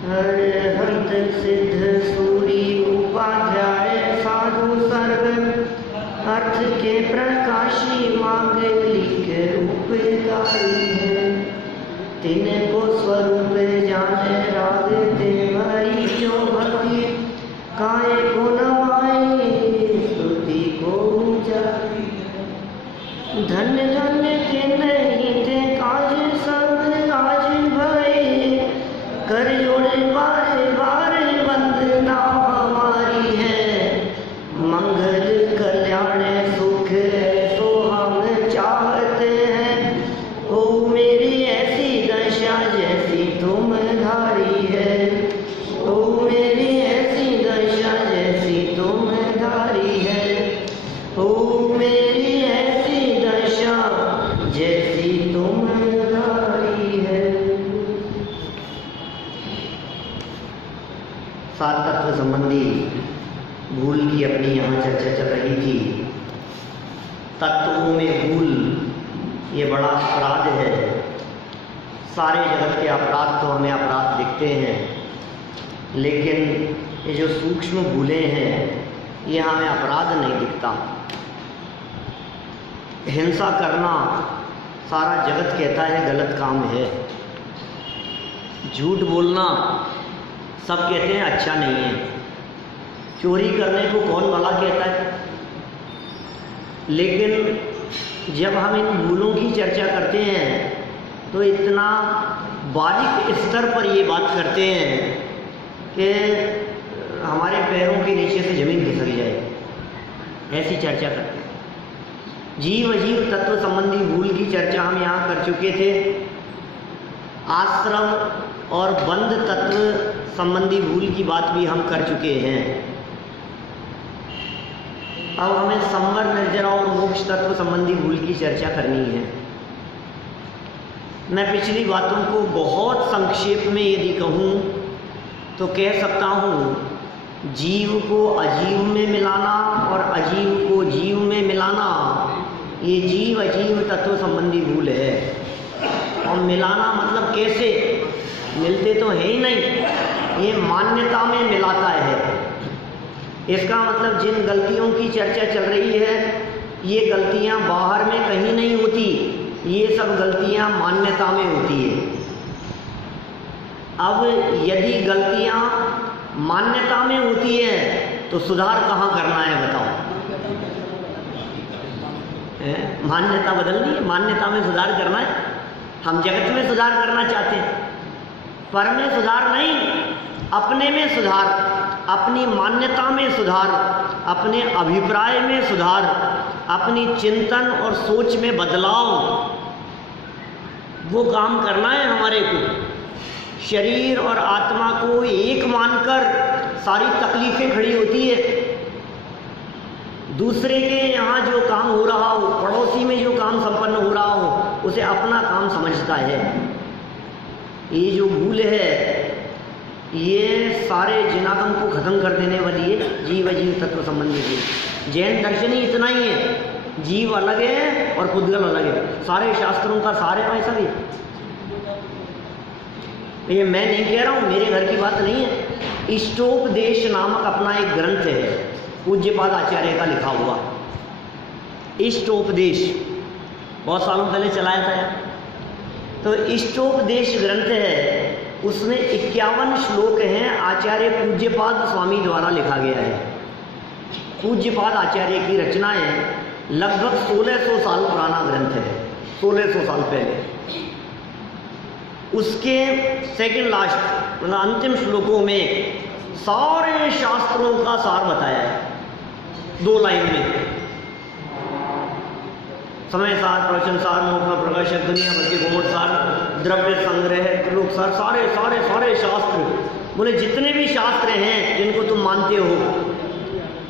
हरहत सिद्ध सूरी उपाध्याय साधु सर्व अर्थ के प्रकाशी मांगलिक उपकारी है। तिनको स्वरूप जाने राग ते हरि जो भक्ति काय को नवाई स्तुति को ऊंचाई। धन्य धन्य तिन्हि ते काज सब आज भय कर जोड़े बार बार वंदना हमारी है। मंगल कल्याण सुख सो हम चाहते हैं। ओ मेरी ऐसी दशा जैसी तुम धारी है। ओ मेरी ऐसी दशा जैसी तुम धारी है। ओ मेरी ऐसी दशा जैसी तुम धारी है। सात तत्व संबंधी भूल की अपनी यहाँ चर्चा चल रही थी। तत्वों में भूल ये बड़ा अपराध है। सारे जगत के अपराध तो हमें अपराध दिखते हैं, लेकिन ये जो सूक्ष्म भूलें हैं ये हमें अपराध नहीं दिखता। हिंसा करना सारा जगत कहता है गलत काम है। झूठ बोलना सब कहते हैं अच्छा नहीं है। चोरी करने को कौन भला कहता है। लेकिन जब हम इन भूलों की चर्चा करते हैं तो इतना बारीक स्तर पर ये बात करते हैं कि हमारे पैरों के नीचे से जमीन खिसक जाए, ऐसी चर्चा करते हैं। जीव अजीव तत्व संबंधी भूल की चर्चा हम यहाँ कर चुके थे। आश्रम और बंध तत्व संबंधी भूल की बात भी हम कर चुके हैं। अब हमें संवर निर्जरा और मोक्ष तत्व संबंधी भूल की चर्चा करनी है। मैं पिछली बातों को बहुत संक्षेप में यदि कहूँ तो कह सकता हूँ, जीव को अजीव में मिलाना और अजीव को जीव में मिलाना ये जीव अजीव तत्व संबंधी भूल है। और मिलाना मतलब कैसे, मिलते तो है ही नहीं, ये मान्यता में मिलाता है। इसका मतलब जिन गलतियों की चर्चा चल रही है ये गलतियां बाहर में कहीं नहीं होती, ये सब गलतियां मान्यता में होती है। अब यदि गलतियां मान्यता में होती है तो सुधार कहाँ करना है बताओ। मान्यता बदलनी है, मान्यता में सुधार करना है। हम जगत में सुधार करना चाहते हैं, पर में सुधार नहीं, अपने में सुधार, अपनी मान्यता में सुधार, अपने अभिप्राय में सुधार, अपनी चिंतन और सोच में बदलाव, वो काम करना है हमारे को। शरीर और आत्मा को एक मानकर सारी तकलीफें खड़ी होती है। दूसरे के यहाँ जो काम हो रहा हो, पड़ोसी में जो काम संपन्न हो रहा हो, उसे अपना काम समझता है। ये जो भूल है ये सारे जिनागम को खत्म कर देने वाली है, जीव अजीव तत्व संबंधी भूल। जैन दर्शन ही इतना ही है, जीव अलग है और पुद्गल अलग है। सारे शास्त्रों का सारे ऐसा भी। ये मैं नहीं कह रहा हूँ, मेरे घर की बात नहीं है। इष्टोपदेश नामक अपना एक ग्रंथ है, पूज्यपाद आचार्य का लिखा हुआ। इष्टोपदेश बहुत सालों पहले चलाया था यार। तो इष्टोपदेश ग्रंथ है, उसमें 51 श्लोक हैं, आचार्य पूज्यपाद स्वामी द्वारा लिखा गया है। पूज्यपाद आचार्य की रचना है, लगभग 1600 साल पुराना ग्रंथ है, 1600 साल पहले। उसके सेकंड लास्ट मतलब अंतिम श्लोकों में सारे शास्त्रों का सार बताया है 2 लाइन में। समय सार, प्रवचन सार, मोक्ष प्रकाशक, दुनिया भर के घूमट सार, द्रव्य संग्रह, त्रिलोक सार, सारे सारे सारे शास्त्र, बोले जितने भी शास्त्र हैं जिनको तुम मानते हो,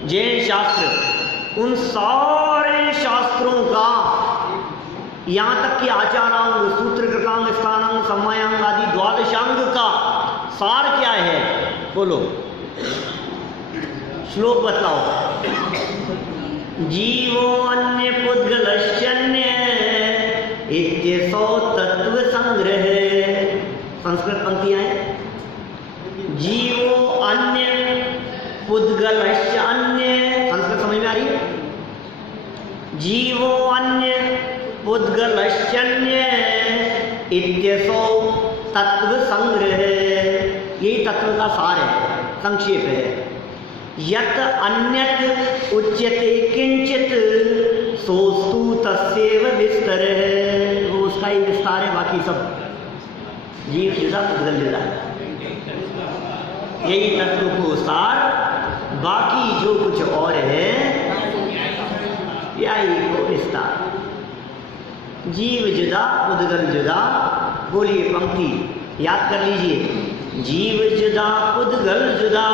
जैन शास्त्र, उन सारे शास्त्रों का यहाँ तक कि आचारांग, सूत्र, कृतांग, स्थानांग, समयांग आदि द्वादशांग का सार क्या है बोलो। श्लोक बताओ। जीवो अन्य पुद्गलश्चन्य इत्यसौ तत्व संग्रह। संस्कृत पंक्तियां हैं। जीवो अन्य पुद्गलश्च अन्य। संस्कृत समझ में आ रही है? जीवो अन्य पुद्गलश्चन्य इत्यसो तत्व संग्रह। यही तत्व का सार है, संक्षेप है। यत अन्यत उच्यते किंचित सोस्तु तस्यैव विस्तर है। वो उसका ही विस्तार है, बाकी सब जीव जुदा पुद्गल जुदा। यही तत्व को सार, बाकी जो कुछ और है यही को विस्तार। जीव जुदा पुद्गल जुदा। बोलिए पंक्ति याद कर लीजिए। जीव जुदा पुद्गल जुदा,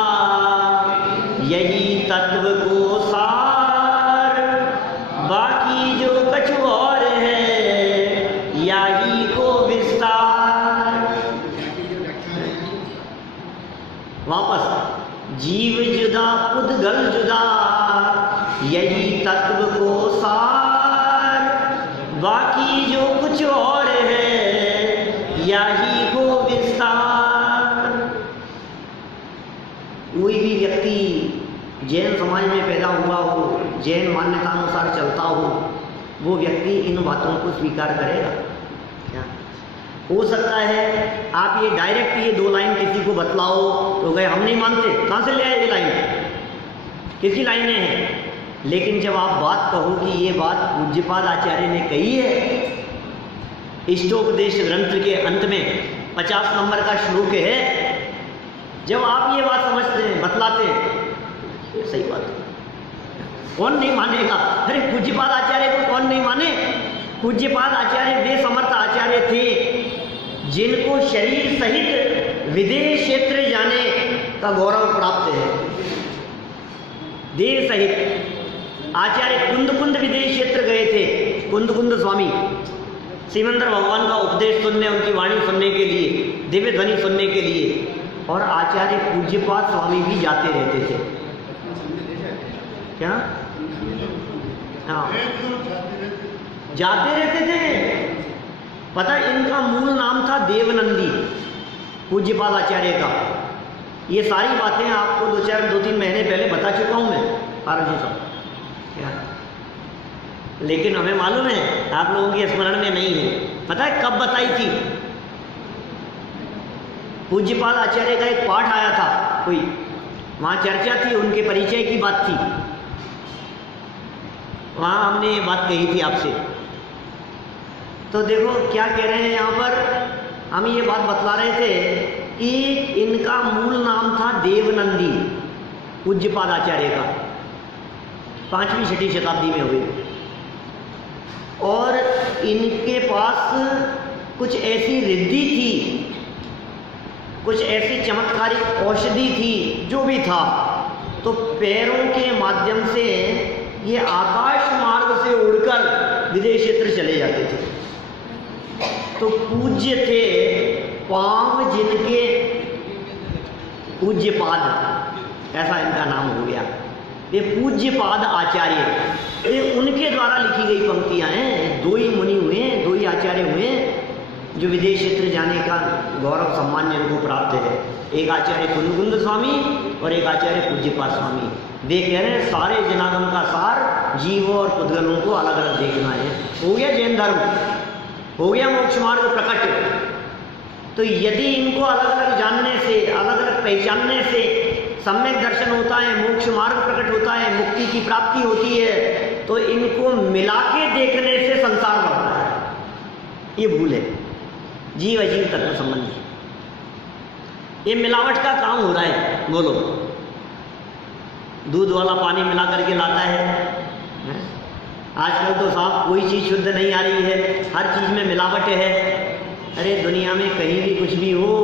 यही तत्व को सार, बाकी जो कुछ और है यही को विस्तार। वापस, जीव जुदा पुद्गल जुदा, यही तत्व को सार, बाकी जो कुछ और है यही को विस्तार। कोई भी व्यक्ति जैन समाज में पैदा हुआ हो, जैन मान्यता अनुसार चलता हो, वो व्यक्ति इन बातों को स्वीकार करेगा क्या? हो सकता है आप ये डायरेक्ट ये 2 लाइन किसी को बतलाओ तो कहे हम नहीं मानते, कहाँ से ले आए ये लाइन, किसकी लाइनें हैं? लेकिन जब आप बात कहो कि ये बात पूज्यपाद आचार्य ने कही है, इष्टोपदेश ग्रंथ के अंत में 50 नंबर का श्लोक है, जब आप ये बात समझते हैं, बतलाते हैं, ये सही बात है। कौन नहीं मानेगा? अरे पूज्यपाद आचार्य को कौन नहीं माने? पूज्यपाद आचार्य वे समर्थ आचार्य थे जिनको शरीर सहित विदेश क्षेत्र जाने का गौरव प्राप्त है। देह सहित आचार्य कुंद विदेश क्षेत्र गए थे। कुंद स्वामी सिमंदर भगवान का उपदेश सुनने, उनकी वाणी सुनने के लिए, दिव्य ध्वनि सुनने के लिए, और आचार्य पूज्यपाद स्वामी भी जाते रहते थे। क्या? हाँ, जाते रहते थे। पता, इनका मूल नाम था देवनंदी, पूज्यपाद आचार्य का। ये सारी बातें आपको 2-3 महीने पहले बता चुका हूं मैं, पारजी साहब। लेकिन हमें मालूम है आप लोगों की स्मरण में नहीं है। पता है कब बताई थी? पूज्यपाद आचार्य का एक पाठ आया था, कोई वहां चर्चा थी, उनके परिचय की बात थी, वहां हमने ये बात कही थी आपसे। तो देखो क्या कह रहे हैं यहाँ पर, हम ये बात बतला रहे थे कि इनका मूल नाम था देवनंदी, पूज्यपाद आचार्य का, 5वीं-6वीं शताब्दी में हुए। और इनके पास कुछ ऐसी रिद्धि थी, कुछ ऐसी चमत्कारिक औषधि थी, जो भी था, तो पैरों के माध्यम से ये आकाश मार्ग से उड़कर विदेश क्षेत्र चले जाते थे। तो पूज्य थे पांव जिनके, पूज्यपाद, ऐसा इनका नाम हो गया। ये पूज्यपाद आचार्य, ये उनके द्वारा लिखी गई पंक्तियां हैं। 2 ही मुनि हुए, 2 ही आचार्य हुए जो विदेश क्षेत्र जाने का गौरव सम्मान इनको प्राप्त है। एक आचार्य कुंद स्वामी और एक आचार्य पूज्यपाद स्वामी। वे कह रहे हैं सारे जनागम का सार जीवों और पुद्गलों को अलग अलग देखना है। हो गया जैन धर्म, हो गया मोक्ष मार्ग प्रकट। तो यदि इनको अलग अलग जानने से, अलग अलग पहचानने से सम्यक दर्शन होता है, मोक्ष मार्ग प्रकट होता है, मुक्ति की प्राप्ति होती है, तो इनको मिला के देखने से संसार बढ़ता है। ये भूल है, जीव अजीव तत्व संबंधी। ये मिलावट का काम हो रहा है। बोलो, दूध वाला पानी मिला करके लाता है। आजकल तो साहब कोई चीज़ शुद्ध नहीं आ रही है, हर चीज़ में मिलावट है। अरे दुनिया में कहीं भी कुछ भी हो,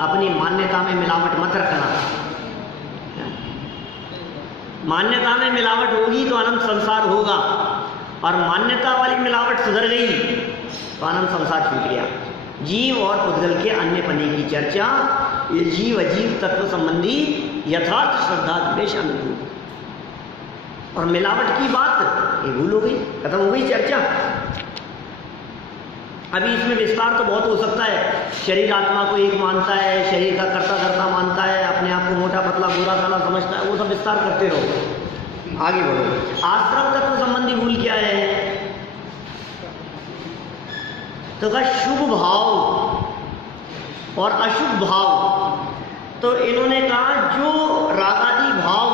अपनी मान्यता में मिलावट मत रखना। मान्यता में मिलावट होगी तो अनंत संसार होगा, और मान्यता वाली मिलावट सुधर गई तो अनंत संसार छूट गया। जीव और पुद्गल के अन्य पने की चर्चा, ये जीव अजीव तत्व संबंधी यथार्थ श्रद्धा में शामिल हुई, और मिलावट की बात ये भूल हो गई, खत्म हो गई चर्चा। अभी इसमें विस्तार तो बहुत हो सकता है। शरीर आत्मा को एक मानता है, शरीर का कर्ता धर्ता मानता है, बुरा भला समझता है, वो सब विस्तार करते रहो, आगे बढ़ो। आश्रम तत्व संबंधी भूल क्या है? तो का शुभ भाव और अशुभ भाव। तो इन्होंने कहा जो रागादि भाव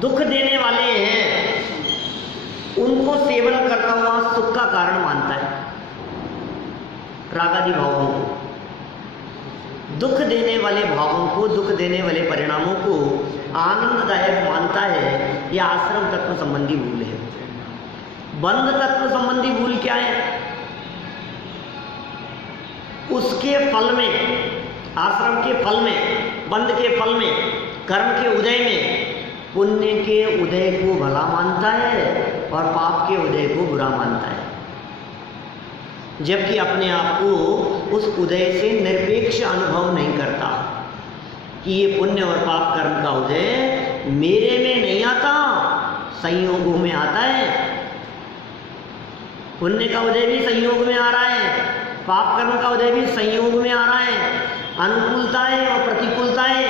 दुख देने वाले हैं उनको सेवन करता हुआ सुख का कारण मानता है। रागादि भावों को, दुख देने वाले भावों को, दुख देने वाले परिणामों को आनंददायक मानता है। यह आश्रम तत्व संबंधी भूल है। बंध तत्व संबंधी भूल क्या है? उसके फल में, आश्रम के फल में, बंध के फल में, कर्म के उदय में पुण्य के उदय को भला मानता है और पाप के उदय को बुरा मानता है, जबकि अपने आप को उस उदय से निरपेक्ष अनुभव नहीं करता कि ये पुण्य और पाप कर्म का उदय मेरे में नहीं आता, संयोगों में आता है। पुण्य का उदय भी संयोग में आ रहा है, पाप कर्म का उदय भी संयोग में आ रहा है। अनुकूलताएं और प्रतिकूलताएं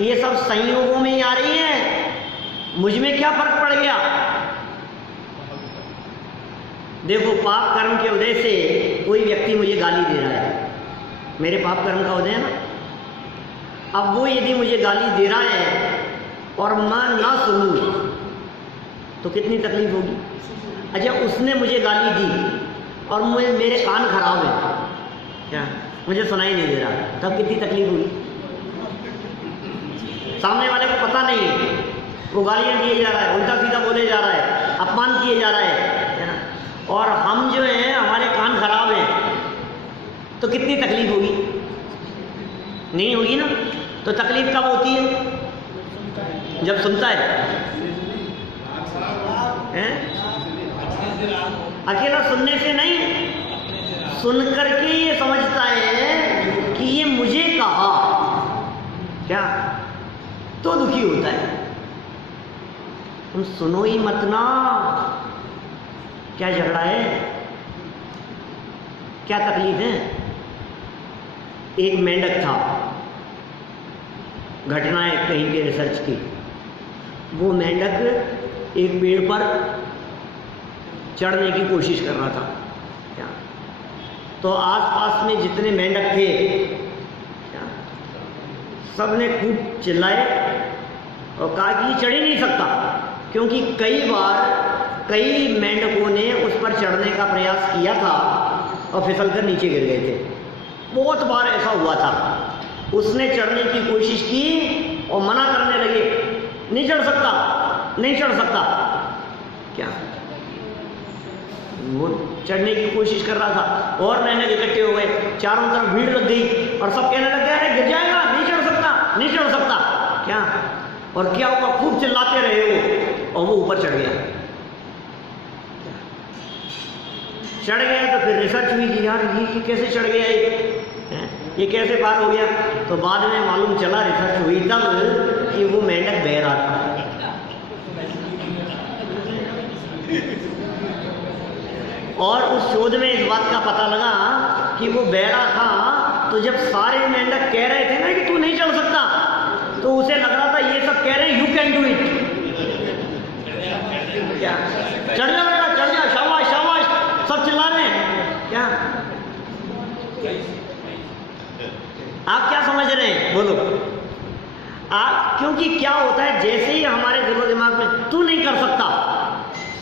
ये सब संयोगों में ही आ रही है। मुझ में क्या फर्क पड़ गया? देखो, पाप कर्म के उदय से कोई व्यक्ति मुझे गाली दे रहा है, मेरे पाप कर्म का उदय है ना। अब वो यदि मुझे गाली दे रहा है और मैं ना सुनूं तो कितनी तकलीफ होगी। अच्छा, उसने मुझे गाली दी और मेरे कान खराब है, क्या मुझे सुनाई नहीं दे रहा, तब कितनी तकलीफ हुई। सामने वाले को पता नहीं है, वो गालियाँ दिए जा रहा है, उल्टा सीधा बोले जा रहा है, अपमान किए जा रहा है ना, और हम जो हैं हमारे कान खराब हैं, तो कितनी तकलीफ होगी? नहीं होगी ना। तो तकलीफ कब होती है? जब सुनता है, अकेला सुनने से नहीं, सुन करके ये समझता है कि ये मुझे कहा, क्या तो दुखी होता है। तुम सुनो ही मत ना, क्या झगड़ा है, क्या तकलीफ है? एक मेंढक था, घटना है कहीं के रिसर्च की। वो मेंढक एक पेड़ पर चढ़ने की कोशिश कर रहा था, क्या तो आसपास में जितने मेंढक थे क्या सबने खूब चिल्लाए और कहा कि चढ़ ही नहीं सकता, क्योंकि कई बार कई मेंढकों ने उस पर चढ़ने का प्रयास किया था और फिसलकर नीचे गिर गए थे। बहुत बार ऐसा हुआ था। उसने चढ़ने की कोशिश की और मना करने लगे, नहीं चढ़ सकता, नहीं चढ़ सकता। क्या वो चढ़ने की कोशिश कर रहा था और मेंढक इकट्ठे हो गए, चारों तरफ भीड़ लग गई और सब कहने लग गए, अरे गिर जाएगा, नहीं चढ़ सकता, नहीं चढ़ सकता। क्या और क्या हुआ? खूब चिल्लाते रहे वो और वो ऊपर चढ़ गया। चढ़ गया तो फिर रिसर्च हुई कि यार ये कैसे चढ़ गया, ये कैसे पार हो गया। तो बाद में मालूम चला, रिसर्च हुई तब कि वो मेंढक बह रहा था। और उस शोध में इस बात का पता लगा कि वो बह रहा था, तो जब सारे मेंढक कह रहे थे ना कि तू नहीं चढ़ सकता, तो उसे लग रहा था ये सब कह रहे हैं यू कैन डू इट, क्या चढ़ जा बेटा, चढ़ जा, शाबाश शाबाश, सब चिल्ला रहे हैं। क्या आप क्या समझ रहे हैं, बोलो आप? क्योंकि क्या होता है, जैसे ही हमारे दिलो दिमाग में तू नहीं कर सकता,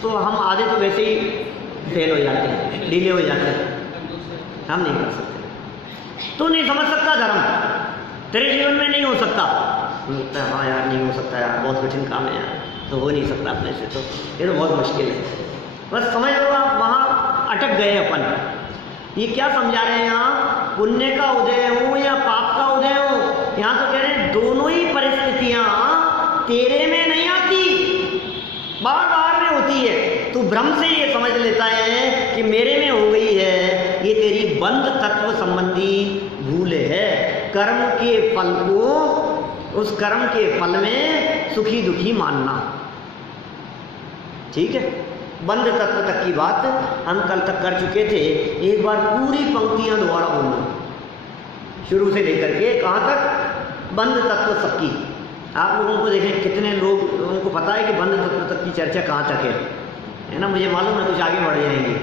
तो हम आधे तो वैसे ही फेल हो जाते हैं, ढीले हो जाते हैं, हम नहीं कर सकते। तू नहीं समझ सकता धर्म, तेरे जीवन में नहीं हो सकता। हाँ यार नहीं हो सकता यार, बहुत कठिन काम है यार, तो हो नहीं सकता अपने से, तो ये तो बहुत मुश्किल है। बस समझ लो आप वहाँ अटक गए अपन। ये क्या समझा रहे हैं यहाँ? पुण्य का उदय हो या पाप का उदय हो, यहाँ तो कह रहे हैं दोनों ही परिस्थितियाँ तेरे में नहीं आती, बाहर बाहर में होती है। तू भ्रम से ये समझ लेता है कि मेरे में हो गई है, ये तेरी बंध तत्व संबंधी भूल है। कर्म के फल को, उस कर्म के फल में सुखी दुखी मानना, ठीक है। बंध तत्व तक की बात हम कल तक कर चुके थे। एक बार पूरी पंक्तियां दोबारा बोलना, शुरू से लेकर के कहाँ तक? बंध तत्व सबकी, आप लोगों को देखें कितने लोगों को पता है कि बंध तत्व तक की चर्चा कहाँ तक है ना? मुझे मालूम है कुछ आगे बढ़ जाएंगे।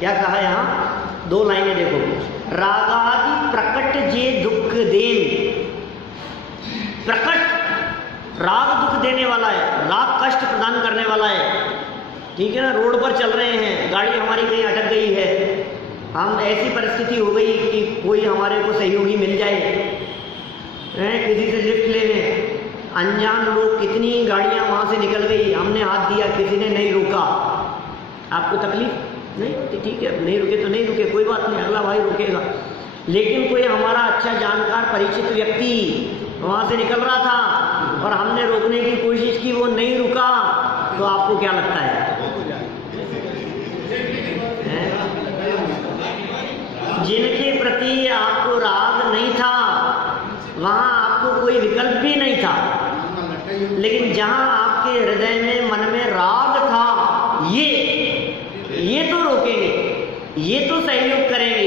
क्या कहा यहाँ? दो लाइनें देखो। रागादि प्रकट जे दुख देन। प्रकट राग दुख देने वाला है, राग कष्ट प्रदान करने वाला है। ठीक है ना? रोड पर चल रहे हैं, गाड़ी हमारी कहीं अटक गई है, हम ऐसी परिस्थिति हो गई कि कोई हमारे को सहयोगी मिल जाए, किसी से लिफ्ट ले लें, अनजान लोग कितनी गाड़ियां वहां से निकल गई, हमने हाथ दिया, किसी ने नहीं रोका, आपको तकलीफ नहीं? ठीक है, नहीं रुके तो नहीं रुके, कोई बात नहीं, अगला भाई रुकेगा। लेकिन कोई हमारा अच्छा जानकार परिचित व्यक्ति वहां से निकल रहा था और हमने रोकने की कोशिश की, वो नहीं रुका, तो आपको क्या लगता है? जिनके प्रति आपको राग नहीं था वहां आपको कोई विकल्प भी नहीं था, लेकिन जहां आपके हृदय में मन में राग था, ये तो रोकेंगे, ये तो सहयोग करेंगे,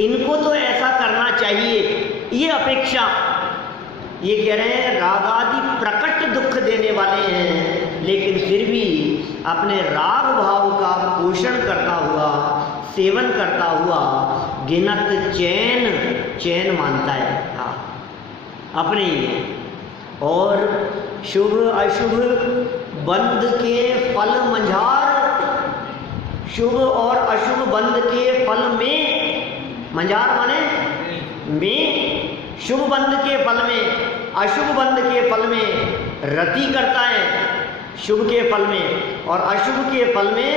इनको तो ऐसा करना चाहिए, ये अपेक्षा। ये कह रहे हैं रागादि प्रकट दुख देने वाले हैं, लेकिन फिर भी अपने राग भाव का पोषण करता हुआ, सेवन करता हुआ गिनत चैन मानता है। हाँ, अपने ही है। और शुभ अशुभ बंध के फल मंझार, शुभ और अशुभ बंध के फल में, मंझार माने में, शुभ बंध के फल में, अशुभ बंध के फल में रति करता है, शुभ के फल में, और अशुभ के फल में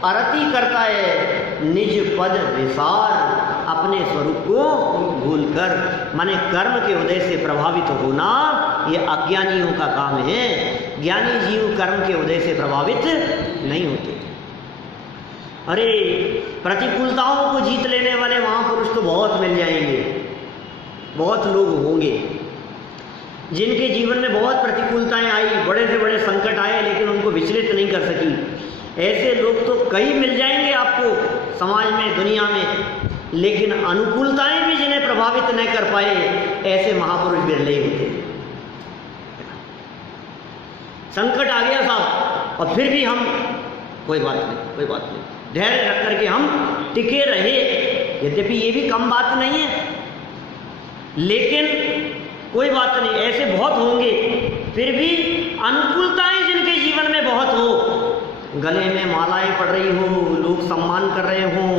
अरति करता है, निज पद विसार, अपने स्वरूप को भूलकर। माने कर्म के उदय से प्रभावित होना ये अज्ञानियों का काम है। ज्ञानी जीव कर्म के उदय से प्रभावित नहीं होते। अरे प्रतिकूलताओं को जीत लेने वाले महापुरुष तो बहुत मिल जाएंगे, बहुत लोग होंगे जिनके जीवन में बहुत प्रतिकूलताएं आई, बड़े से बड़े संकट आए, लेकिन उनको विचलित नहीं कर सकी। ऐसे लोग तो कई मिल जाएंगे आपको समाज में, दुनिया में, लेकिन अनुकूलताएं भी जिन्हें प्रभावित नहीं कर पाए, ऐसे महापुरुष बिरले ही होते। संकट आ गया साहब, और फिर भी हम कोई बात नहीं, धैर्य रख करके हम टिके रहे। यद्यपि ये भी कम बात नहीं है, लेकिन कोई बात नहीं, ऐसे बहुत होंगे। फिर भी अनुकूलताएं जिनके जीवन में बहुत हो, गले में मालाएं पड़ रही हो, लोग सम्मान कर रहे हों,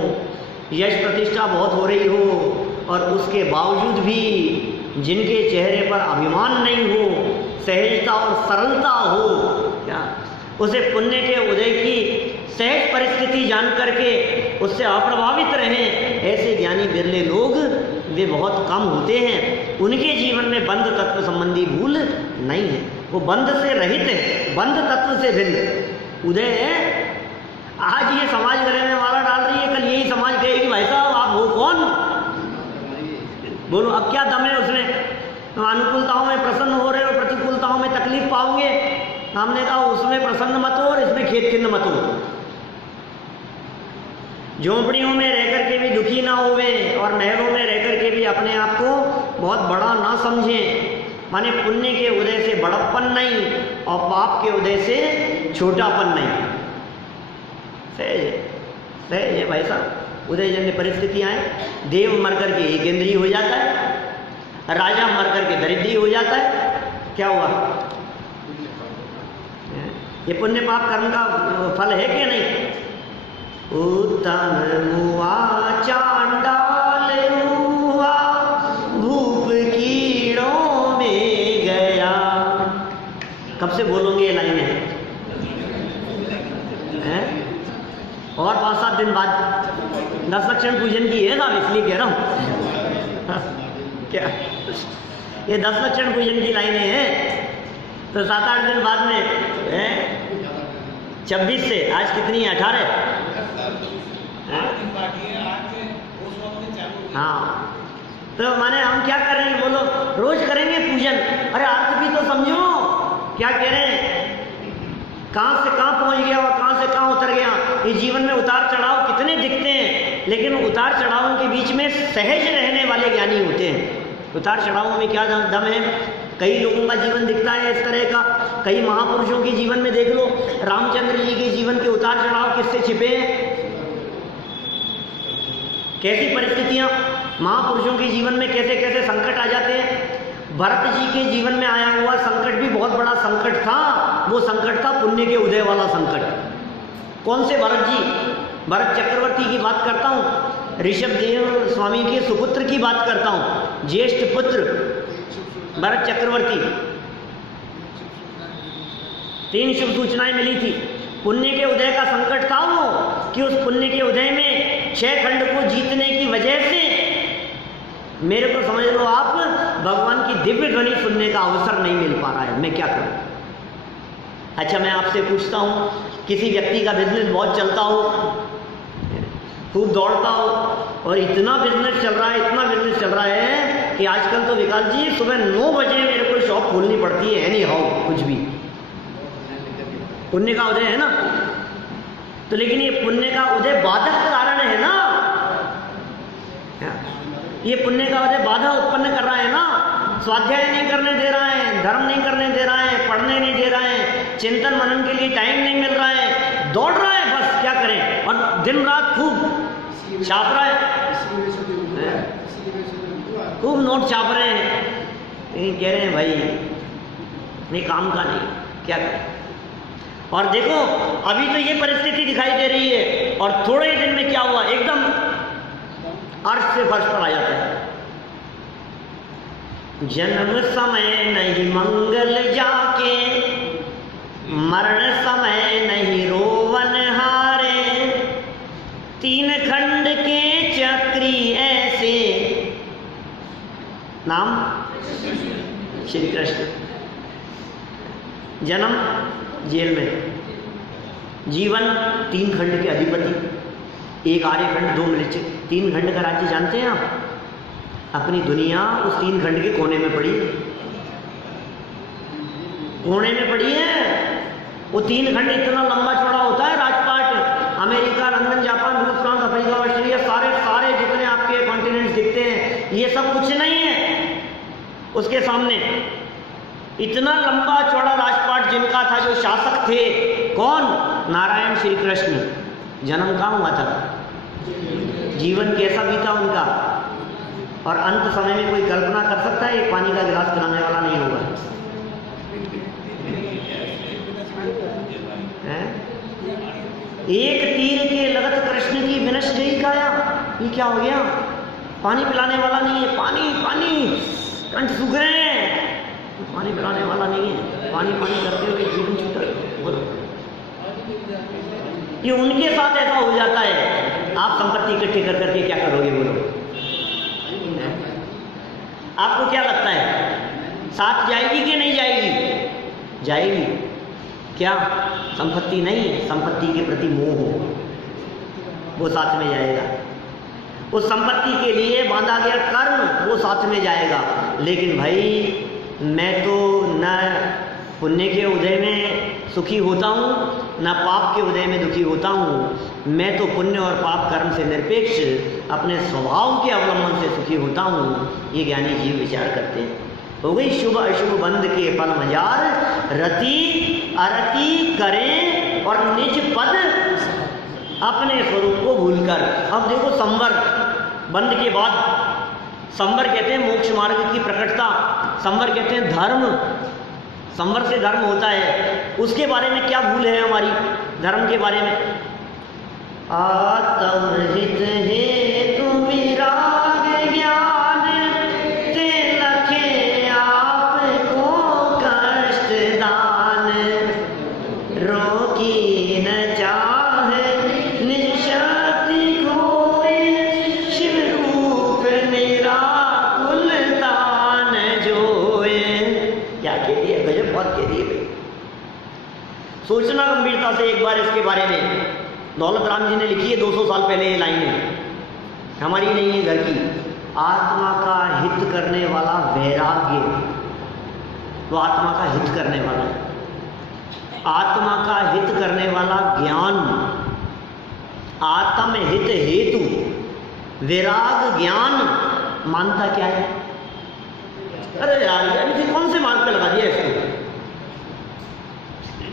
यश प्रतिष्ठा बहुत हो रही हो, और उसके बावजूद भी जिनके चेहरे पर अभिमान नहीं हो, सहजता और सरलता हो, क्या उसे पुण्य के उदय की सहज परिस्थिति जान करके उससे अप्रभावित रहें, ऐसे ज्ञानी बिरले लोग वे बहुत कम होते हैं। उनके जीवन में बंध तत्व संबंधी भूल नहीं है, वो बंध से रहित है, बंध तत्व से भिन्न उदय है। आज ये समाज गले में माला डाल रही है, कल यही समाज कहेगी भाई साहब आप हो कौन, बोलो अब क्या दम है उसमें। अनुकूलताओं में प्रसन्न हो रहे हो, प्रतिकूलताओं में तकलीफ पाओगे। हमने कहा उसमें प्रसन्न मत हो और इसमें खेत खिन्न मत हो। झोंपड़ियों में रह करके भी दुखी ना होवे और महलों में रह करके भी अपने आप को बहुत बड़ा ना समझें। माने पुण्य के उदय से बड़प्पन नहीं और पाप के उदय से छोटापन नहीं। सहज है भाई साहब। उदय जन्य परिस्थितियाँ हैं। देव मर करके एक इंद्रिय हो जाता है, राजा मर करके दरिद्री हो जाता है। क्या हुआ? ये पुण्य पाप कर्म का फल है कि नहीं? उत्तम मुआ चांडाल हुआ, भूप कीड़ों में गया। कब से बोलोगे ये लाइनें? और 5-7 दिन बाद 10 लक्षण पूजन की है ना, इसलिए कह रहा हूँ। क्या ये 10 लक्षण पूजन की लाइनें हैं? तो 7-8 दिन बाद में 26 से आज कितनी है? 18। हाँ, तो माने हम क्या कर रहे हैं? बोलो, रोज करेंगे पूजन। अरे अर्थ भी तो समझो, क्या कह रहे हैं? कहाँ से कहाँ पहुंच गया और कहाँ से कहाँ उतर गया। ये जीवन में उतार चढ़ाव कितने दिखते हैं, लेकिन उतार चढ़ावों के बीच में सहज रहने वाले ज्ञानी होते हैं। उतार चढ़ावों में क्या दम है? कई लोगों का जीवन दिखता है इस तरह का। कई महापुरुषों के जीवन में देख लो, रामचंद्र जी के जीवन के उतार चढ़ाव किससे छिपे हैं? कैसी परिस्थितियां महापुरुषों के जीवन में कैसे कैसे संकट आ जाते हैं। भरत जी के जीवन में आया हुआ संकट भी बहुत बड़ा संकट था। वो संकट था पुण्य के उदय वाला संकट। कौन से भरत जी? भरत चक्रवर्ती की बात करता हूँ, ऋषभदेव स्वामी के सुपुत्र की बात करता हूँ, ज्येष्ठ पुत्र भरत चक्रवर्ती। 3 शुभ सूचनाएं मिली थी। पुण्य के उदय का संकट था वो, कि उस पुण्य के उदय में 6 खंड को जीतने की वजह से मेरे को समझ लो आप, भगवान की दिव्य ध्वनि सुनने का अवसर नहीं मिल पा रहा है। मैं क्या करूं? अच्छा, मैं आपसे पूछता हूं, किसी व्यक्ति का बिजनेस बहुत चलता हो, खूब दौड़ता हो, और इतना बिजनेस चल रहा है, इतना बिजनेस चल रहा है कि आजकल तो विकास जी सुबह 9 बजे मेरे को शॉप खोलनी पड़ती है। एनी हाउ कुछ भी पुण्य का उदय है ना। तो लेकिन ये पुण्य का उदय बाधक कारण है ना। ये पुण्य का उदय बाधा उत्पन्न कर रहा है ना। स्वाध्याय नहीं करने दे रहा है, धर्म नहीं करने दे रहा है, पढ़ने नहीं दे रहा है, चिंतन मनन के लिए टाइम नहीं मिल रहा है, दौड़ रहा है बस। क्या करें? और दिन रात खूब छाप रहा है, खूब नोट छाप रहे हैं। लेकिन कह रहे हैं भाई नहीं, काम का नहीं, क्या करें? और देखो अभी तो ये परिस्थिति दिखाई दे रही है, और थोड़े ही दिन में क्या हुआ? एकदम अर्श से फर्श पर आ जाता है। जन्म समय नहीं मंगल जाके, मरण समय नहीं रोवन हारे, 3 खंड के चक्री ऐसे। नाम श्री कृष्ण। जन्म जेल में, जीवन 3 खंड के अधिपति, 1 आर्यखंड 2 मृच्छक। 3 खंड का राज्य जानते हैं आप? अपनी दुनिया उस 3 खंड के कोने में पड़ी है, कोने में पड़ी है। वो 3 खंड इतना लंबा चौड़ा होता है राजपाट। अमेरिका, लंदन, जापान, रूस, फ्रांस, अफ्रीका, ऑस्ट्रेलिया, सारे जितने आपके कॉन्टिनेंट्स दिखते हैं, ये सब कुछ नहीं है उसके सामने। इतना लंबा चौड़ा राजपाट जिनका था, जो शासक थे, कौन? नारायण श्री कृष्ण। जन्म कहाँ हुआ था? जीवन कैसा बीता उनका? और अंत समय में कोई कल्पना कर सकता है? एक पानी का गिलास पिलाने वाला नहीं होगा। एक तीर के लगत कृष्ण की विनश गई काया। ये क्या हो गया? पानी पिलाने वाला नहीं है। पानी कंठ सूख रहे हैं, पानी पिलाने वाला नहीं है। पानी करते हुए जीवन छूटा। बोलो, ये उनके साथ ऐसा हो जाता है। आप संपत्ति इकट्ठी कर करके क्या करोगे? बोलो, आपको क्या लगता है? साथ जाएगी कि नहीं जाएगी? जाएगी। क्या? संपत्ति नहीं, संपत्ति के प्रति मोह हो, वो साथ में जाएगा। उस संपत्ति के लिए बांधा गया कर्म वो साथ में जाएगा। लेकिन भाई मैं तो न पुण्य के उदय में सुखी होता हूँ, न पाप के उदय में दुखी होता हूँ। मैं तो पुण्य और पाप कर्म से निरपेक्ष अपने स्वभाव के अवलंबन से सुखी होता हूँ, ये ज्ञानी जीव विचार करते हैं। हो गई शुभ अशुभ बंध के फल मजार, रति अरति करें और निज पद अपने स्वरूप को भूलकर। अब देखो संवर बंध के बाद, संवर कहते हैं मोक्ष मार्ग की प्रकटता, संवर कहते हैं धर्म, संवर से धर्म होता है। उसके बारे में क्या भूल है हमारी धर्म के बारे में? आत्महित हेतु विराग ज्ञान ते लखे आपको कष्ट दान, रोकी न चाहे निज शक्ति कोई, शिव रूप निराकुल दान जोए। क्या कह दिया, गजब बात कह दी है भाई। सोचना गंभीरता से एक बार इसके बारे में। दौलत राम जी ने लिखी है 200 साल पहले ये लाइनें, हमारी नहीं है, घर की। आत्मा का हित करने वाला वैराग्य, वो आत्मा का हित करने वाला है। आत्मा का हित करने वाला ज्ञान, आत्म हित हेतु वैराग ज्ञान मानता क्या है? अरे यार इसे कौन से मार्ग पे लगा दिया इसको?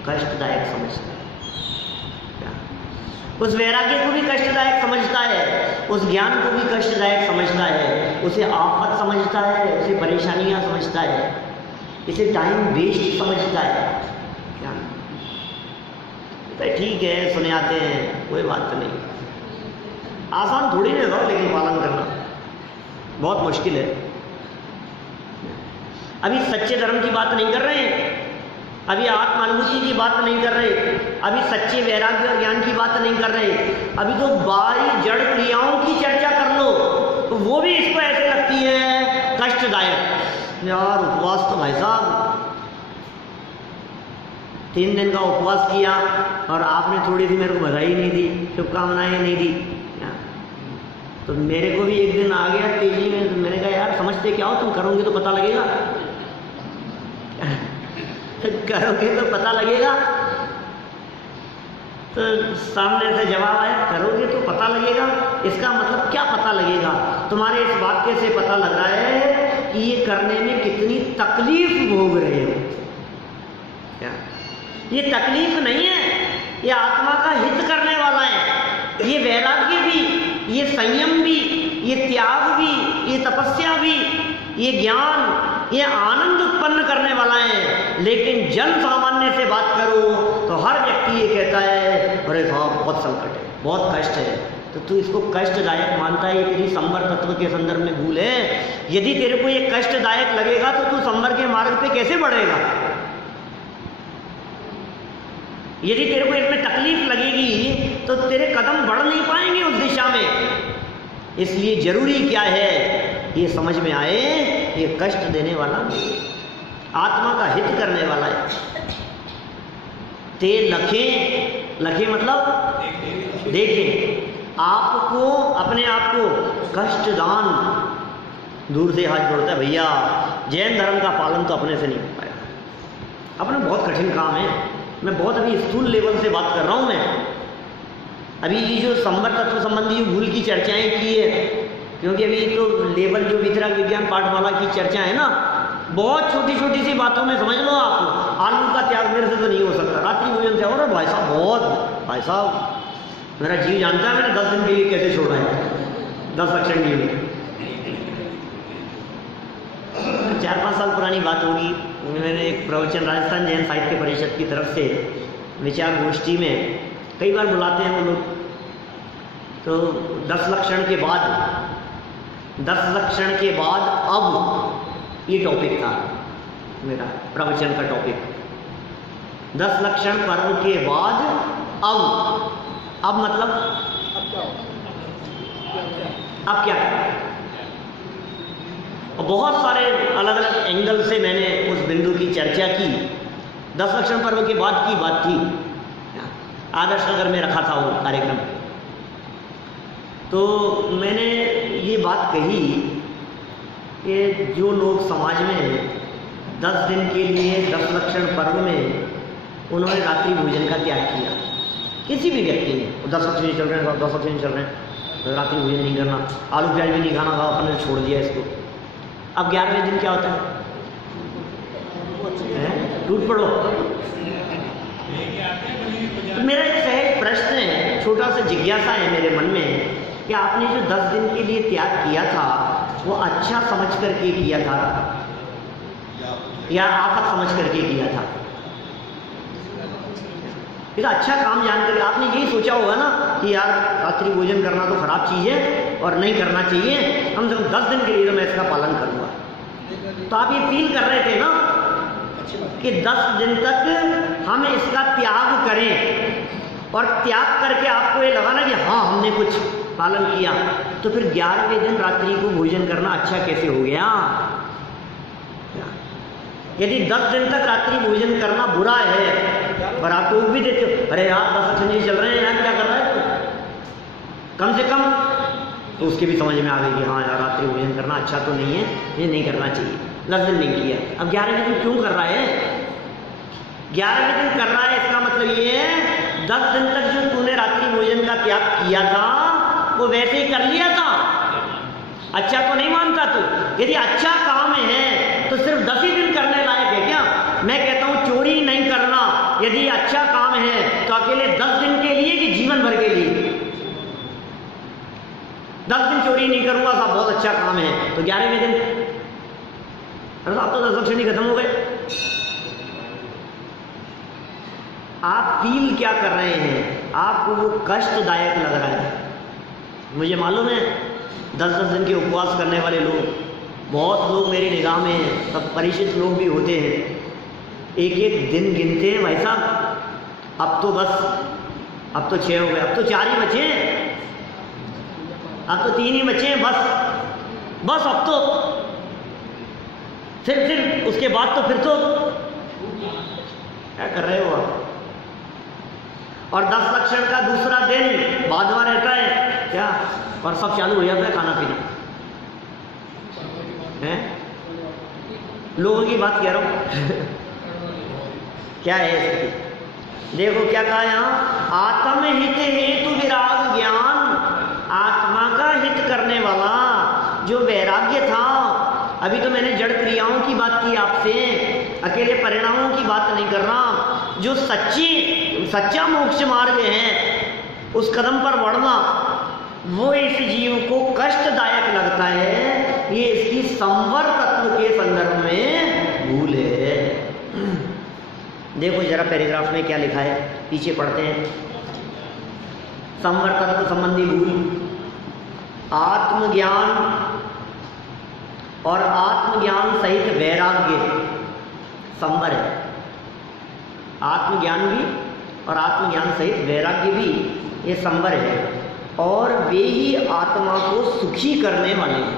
कष्टदायक समझता है, उस वैराग्य को भी कष्टदायक समझता है, उस ज्ञान को भी कष्टदायक समझता है, उसे आफत समझता है, उसे परेशानियां समझता है, इसे टाइम वेस्ट समझता है। ज्ञान ठीक है, सुने आते हैं, कोई बात तो नहीं। आसान थोड़ी नहीं होगा, लेकिन पालन करना बहुत मुश्किल है। अभी सच्चे धर्म की बात नहीं कर रहे हैं, अभी आत्मानुभूति की बात नहीं कर रहे, अभी सच्चे वैराग्य और ज्ञान की बात नहीं कर रहे, अभी तो बाहरी जड़ क्रियाओं की चर्चा कर लो तो वो भी इसको ऐसे लगती है कष्टदायक। यार उपवास तो भाई साहब 3 दिन का उपवास किया और आपने थोड़ी सी मेरे को बधाई नहीं दी, शुभकामनाएं नहीं दी, तो मेरे को भी एक दिन आ गया तेजी में, तो मैंने कहा यार समझते क्या हो तुम, करोगे तो पता लगेगा करोगे तो पता लगेगा। तो सामने से जवाब आया करोगे तो पता लगेगा। इसका मतलब क्या पता लगेगा? तुम्हारे इस वाक्य से पता लग रहा है कि ये करने में कितनी तकलीफ भोग रहे हो। क्या ये तकलीफ नहीं है, ये आत्मा का हित करने वाला है। ये वैराग्य भी, ये संयम भी, ये त्याग भी, ये तपस्या भी, ये ज्ञान, ये आनंद उत्पन्न करने वाला है। लेकिन जन सामान्य से बात करो तो हर व्यक्ति ये कहता है अरे साहब बहुत संकट है, बहुत कष्ट है। तो तू इसको कष्टदायक मानता है, ये तेरी संवर तत्व के संदर्भ में भूल है। यदि तेरे को ये कष्टदायक लगेगा तो तू संवर के मार्ग पे कैसे बढ़ेगा? यदि तेरे को इसमें तकलीफ लगेगी तो तेरे कदम बढ़ नहीं पाएंगे उस दिशा में। इसलिए जरूरी क्या है ये समझ में आए, ये कष्ट देने वाला नहीं, आत्मा का हित करने वाला है। ते लखे, लखे मतलब देखें, आपको अपने आप को कष्टदान, दूर से हाथ जोड़ता है भैया जैन धर्म का पालन तो अपने से नहीं हो पाया, अपने बहुत कठिन काम है। मैं बहुत अभी स्थूल लेवल से बात कर रहा हूँ। मैं अभी ये जो संवर तत्व संबंधी भूल की चर्चाएं की है, क्योंकि अभी तो लेवल जो वितरक विज्ञान पाठमाला की चर्चा है ना, बहुत छोटी छोटी सी बातों में समझ लो आप, आलू का त्याग मेरे से तो नहीं हो सकता, रात्रि भोजन से। और भाई साहब बहुत, भाई साहब मेरा जीव जानता है मैंने 10 दिन के लिए कैसे छोड़ा है, 10 लक्षण के लिए। 4-5 साल पुरानी बात होगी, मैंने एक प्रवचन राजस्थान जैन साहित्य परिषद की तरफ से विचार गोष्ठी में, कई बार बुलाते हैं वो लोग, तो 10 लक्षण के बाद, 10 लक्षण के बाद अब ये टॉपिक था मेरा प्रवचन का टॉपिक। 10 लक्षण पर्व के बाद अब मतलब अब क्या करें? और बहुत सारे अलग अलग एंगल से मैंने उस बिंदु की चर्चा की। 10 लक्षण पर्व के बाद की बात थी, आदर्श नगर में रखा था वो कार्यक्रम। तो मैंने ये बात कही कि जो लोग समाज में 10 दिन के लिए 10 लक्षण पर्व में उन्होंने रात्रि भोजन का त्याग किया, किसी भी व्यक्ति ने 10 वक्त नहीं चल रहे हैं, 10 वक्त नहीं चल रहे हैं, तो रात्रि भोजन नहीं करना, आलू प्याज भी नहीं खाना था, अपन ने छोड़ दिया इसको। अब 11वें दिन क्या होता है? टूट पड़ो। तो मेरा एक सहज प्रश्न है, छोटा सा जिज्ञासा है मेरे मन में कि आपने जो 10 दिन के लिए त्याग किया था वो अच्छा समझ करके किया था या आफत समझ करके किया था? इस अच्छा काम जानकर आपने यही सोचा होगा ना कि यार रात्रि भोजन करना तो खराब चीज़ है और नहीं करना चाहिए, हम जब 10 दिन के लिए तो मैं इसका पालन करूँगा। तो आप ये फील कर रहे थे ना कि 10 दिन तक हम इसका त्याग करें, और त्याग करके आपको ये लगा ना कि हाँ हमने कुछ पालन किया, तो फिर 11वें दिन रात्रि को भोजन करना अच्छा कैसे हो गया? यदि 10 दिन तक रात्रि भोजन करना बुरा है, पर आप तो भी देते हो, अरे यार 10 दिन चल रहे हैं यार, क्या कर रहा है तो कम से कम तो उसके भी समझ में आ गई कि हाँ यार रात्रि भोजन करना अच्छा तो नहीं है, ये नहीं करना चाहिए। 10 दिन नहीं किया, अब 11वें दिन क्यों कर रहा है? 11वें दिन कर रहा है, इसका मतलब ये है 10 दिन तक जो तूने रात्रि भोजन का त्याग किया था वो वैसे ही कर लिया था, अच्छा तो नहीं मानता तू। यदि अच्छा काम है तो सिर्फ 10 ही दिन करने लायक है क्या? मैं कहता हूं चोरी नहीं करना यदि अच्छा काम है तो अकेले 10 दिन के लिए कि जीवन भर के लिए? 10 दिन चोरी नहीं करूंगा साहब, बहुत अच्छा काम है, तो 11वें दिन अरे साहब तो 10 लक्षण ही खत्म हो गए। आप फील क्या कर रहे हैं? आपको वो कष्टदायक लग रहा है। मुझे मालूम है 10-10 दिन के उपवास करने वाले लोग, बहुत लोग मेरी निगाह में हैं, सब परिचित लोग भी होते हैं, एक एक दिन गिनते हैं भाई साहब, अब तो बस, अब तो 6 हो गए, अब तो 4 ही बचे हैं, अब तो 3 ही बचे हैं, बस अब तो फिर उसके बाद तो फिर तो क्या कर रहे हो आप? और 10 लक्षण का दूसरा दिन बादवा रहता है क्या, और सब चालू हो जाता है खाना पीना है? लोगों की बात कह रहा हूं क्या है स्थिति? देखो क्या कहा यहाँ, आत्महित हेतु विराग ज्ञान, आत्मा का हित करने वाला जो वैराग्य था। अभी तो मैंने जड़ क्रियाओं की बात की आपसे, अकेले परिणामों की बात नहीं कर रहा। जो सच्चा मोक्ष मार्ग है उस कदम पर बढ़ना, वो इस जीव को कष्टदायक लगता है, ये इसकी संवर तत्व के संदर्भ में भूल है। देखो जरा पैराग्राफ में क्या लिखा है, पीछे पढ़ते हैं। संवर तत्व संबंधी भूल, आत्मज्ञान और आत्मज्ञान सहित वैराग्य संवर है। आत्मज्ञान भी और आत्मज्ञान सहित वैराग्य भी ये संवर है, और वे ही आत्मा को सुखी करने वाले हैं,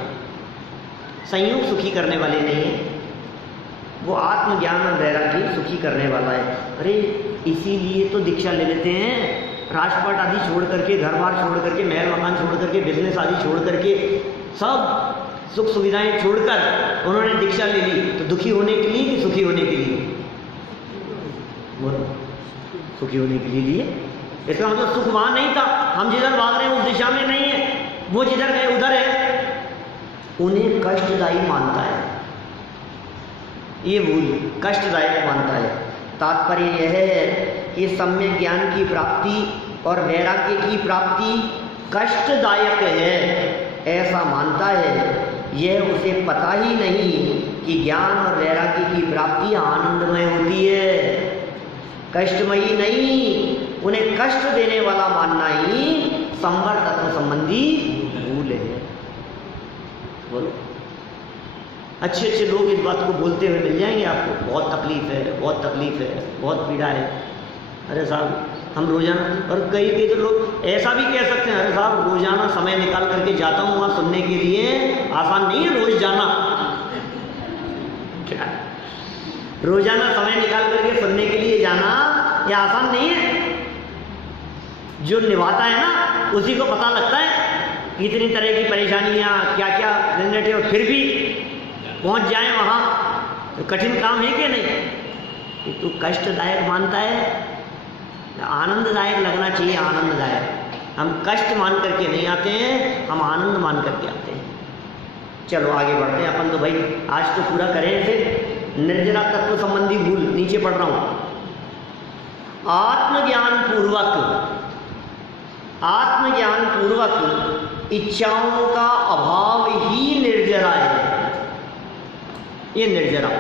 संयोग सुखी करने वाले नहीं हैं। वो आत्मज्ञान और वैराग्य सुखी करने वाला है। अरे इसीलिए तो दीक्षा ले लेते हैं, राजपाट आदि छोड़ करके, घर बार छोड़ करके, महल मकान छोड़ करके, बिजनेस आदि छोड़ करके, सब सुख सुविधाएं छोड़कर उन्होंने दीक्षा ले ली। तो दुखी होने के लिए कि सुखी होने के लिए? बोलो, सुखी होने के लिए लिए। इसका मतलब सुख वहां नहीं था, हम जिधर भाग रहे हैं उस दिशा में नहीं है, वो जिधर गए उधर है। उन्हें कष्टदायी मानता है, ये भूल कष्टदायक मानता है। तात्पर्य यह है कि सम्यक ज्ञान की प्राप्ति और वैराग्य की प्राप्ति कष्टदायक है, ऐसा मानता है। यह उसे पता ही नहीं कि ज्ञान और वैराग्य की प्राप्ति आनंदमय होती है, कष्टमयी नहीं। उन्हें कष्ट देने वाला मानना ही संवर तत्व संबंधी भूल है। बोलो, अच्छे अच्छे लोग इस बात को बोलते हुए मिल जाएंगे आपको, बहुत तकलीफ है, बहुत तकलीफ है, बहुत पीड़ा है। अरे साहब हम रोजाना, और कई तो लोग ऐसा भी कह सकते हैं, अरे साहब रोजाना समय निकाल करके जाता हूँ वहाँ सुनने के लिए, आसान नहीं है रोज जाना। क्या रोजाना समय निकाल करके सुनने के लिए जाना ये आसान नहीं है। जो निभाता है ना उसी को पता लगता है इतनी तरह की परेशानियाँ क्या क्या झंझट है, और फिर भी पहुँच जाए वहाँ, तो कठिन काम है कि नहीं? कि तू कष्टदायक मानता है, आनंददायक लगना चाहिए, आनंददायक। हम कष्ट मान करके नहीं आते हैं, हम आनंद मान करके आते हैं। चलो आगे बढ़ते हैं अपन। तो भाई आज तो पूरा करें फिर निर्जरा तत्व संबंधी भूल। नीचे पढ़ रहा हूं। आत्मज्ञान पूर्वक इच्छाओं का अभाव ही निर्जरा है। ये निर्जरा।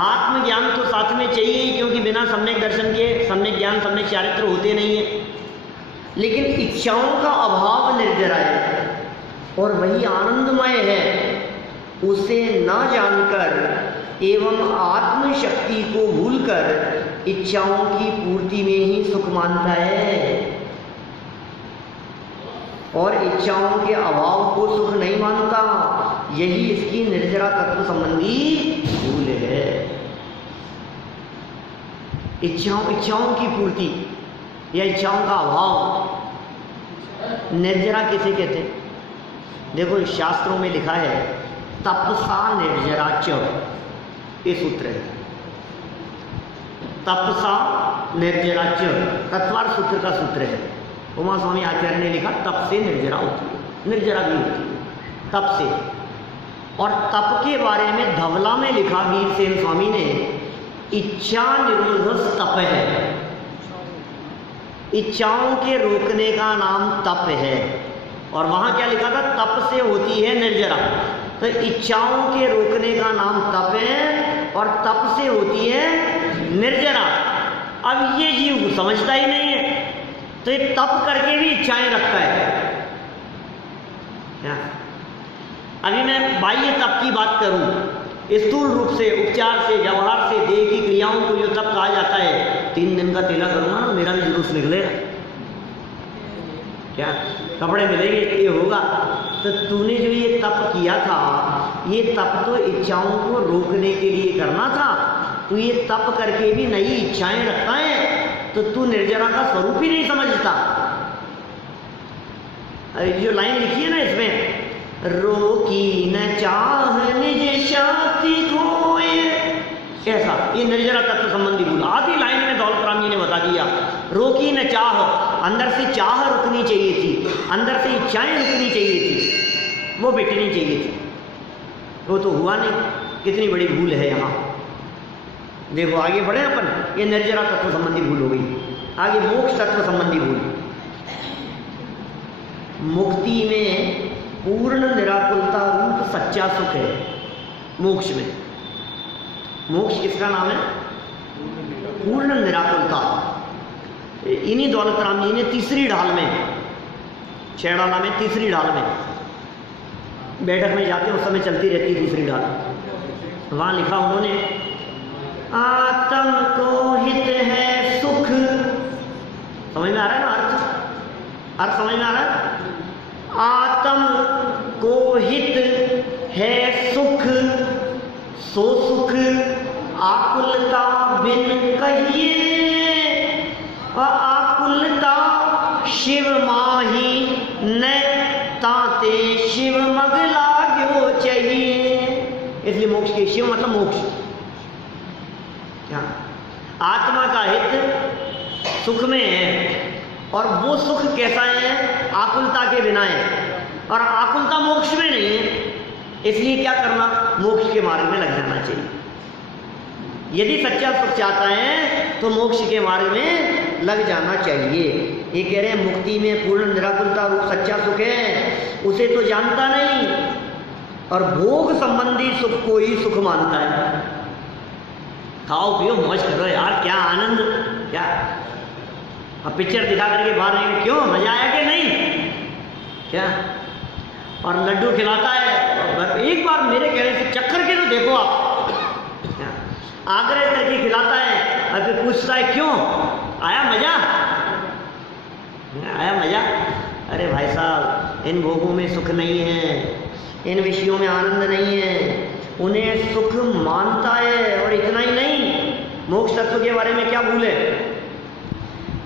आत्मज्ञान तो साथ में चाहिए ही, क्योंकि बिना सम्यक दर्शन के सम्यक ज्ञान सम्यक चारित्र होते नहीं है। लेकिन इच्छाओं का अभाव निर्जरा है और वही आनंदमय है। उसे न जानकर एवं आत्मशक्ति को भूलकर इच्छाओं की पूर्ति में ही सुख मानता है और इच्छाओं के अभाव को सुख नहीं मानता। यही इसकी निर्जरा तत्व संबंधी भूल है। इच्छाओं की पूर्ति या इच्छाओं का अभाव निर्जरा किसे कहते हैं? देखो शास्त्रों में लिखा है तपसा निर्जराच, ये सूत्र है। तपसा निर्जराच तत्वार सूत्र का सूत्र है। उमा स्वामी आचार्य ने लिखा तप से निर्जरा होती है, निर्जरा भी होती है तप से। और तप के बारे में धवला में लिखा वीरसेन स्वामी ने इच्छा निरोध तप है। इच्छाओं के रोकने का नाम तप है। और वहां क्या लिखा था? तप से होती है निर्जरा। तो इच्छाओं के रोकने का नाम तप है और तप से होती है निर्जरा। अब ये जीव समझता ही नहीं है, तो ये तप करके भी इच्छाएं रखता है। क्या? अभी मैं बाह्य तप की बात करूं, स्थूल रूप से, उपचार से, व्यवहार से, देह की क्रियाओं को जो तप कहा जाता है, 3 दिन का तेला करूंगा ना, मेरा भी जुलूस निकलेगा। क्या कपड़े मिलेंगे, ये होगा। तो तूने जो ये तप किया था, ये तप तो इच्छाओं को रोकने के लिए करना था। तू ये तप करके भी नई इच्छाएं रखता है, तो तू निर्जरा का स्वरूप ही नहीं समझता। अरे जो लाइन लिखी है ना इसमें, रोकी न चाह निज शक्ति खोए, कैसा? ये निर्जरा तत्व संबंधी भूल। आधी लाइन में दौलत राम जी ने बता दिया। रोकी न चाह, अंदर से चाह रुकनी चाहिए थी, अंदर से इच्छाएं रुकनी चाहिए थी, वो मिटनी चाहिए थी। वो तो हुआ नहीं। कितनी बड़ी भूल है यहाँ। देखो आगे बढ़े अपन। ये निर्जरा तत्व संबंधी भूल हो गई। आगे मोक्ष तत्व संबंधी भूल। मुक्ति में पूर्ण निराकुलता रूप सच्चा सुख है। मोक्ष में, मोक्ष किसका नाम है? पूर्ण निराकुलता। इन्हीं दौलत राम जी ने तीसरी ढाल में, 6 ढाला में तीसरी ढाल में, बैठक में जाते उस समय चलती रहती तीसरी ढाल। वहां लिखा उन्होंने, आत्म को हित है सुख। समझ में आ रहा है ना अर्थ? अर्थ समझ में आ रहा है? आत्म को हित है सुख, सो सुख आकुलता बिन कहिए, आकुलता शिव माही न ताते शिव मग लाग्यो चाहिए। इसलिए मोक्ष के शिव मतलब मोक्ष। क्या? आत्मा का हित सुख में है, और वो सुख कैसा है? आकुलता के बिना है, और आकुलता मोक्ष में नहीं है। इसलिए क्या करना? मोक्ष के मार्ग में लग जाना चाहिए। यदि सच्चा सुख चाहता है तो मोक्ष के मार्ग में लग जाना चाहिए। ये कह रहे हैं मुक्ति में पूर्ण निराकुलता रूप सच्चा सुख है, उसे तो जानता नहीं, और भोग संबंधी सुख को ही सुख मानता है। खाओ पियो मौज करो यार, क्या आनंद, क्या अब पिक्चर दिखा करके बाहर नहीं, क्यों मजा आया कि नहीं? क्या? और लड्डू खिलाता है। एक बार मेरे कहने से चक्कर के तो देखो आप, आग्रह करके खिलाता है, और फिर पूछता है क्यों आया मजा, आया मजा? अरे भाई साहब, इन भोगों में सुख नहीं है, इन विषयों में आनंद नहीं है, उन्हें सुख मानता है। और इतना ही नहीं, मोक्ष तत्व के बारे में क्या भूल है?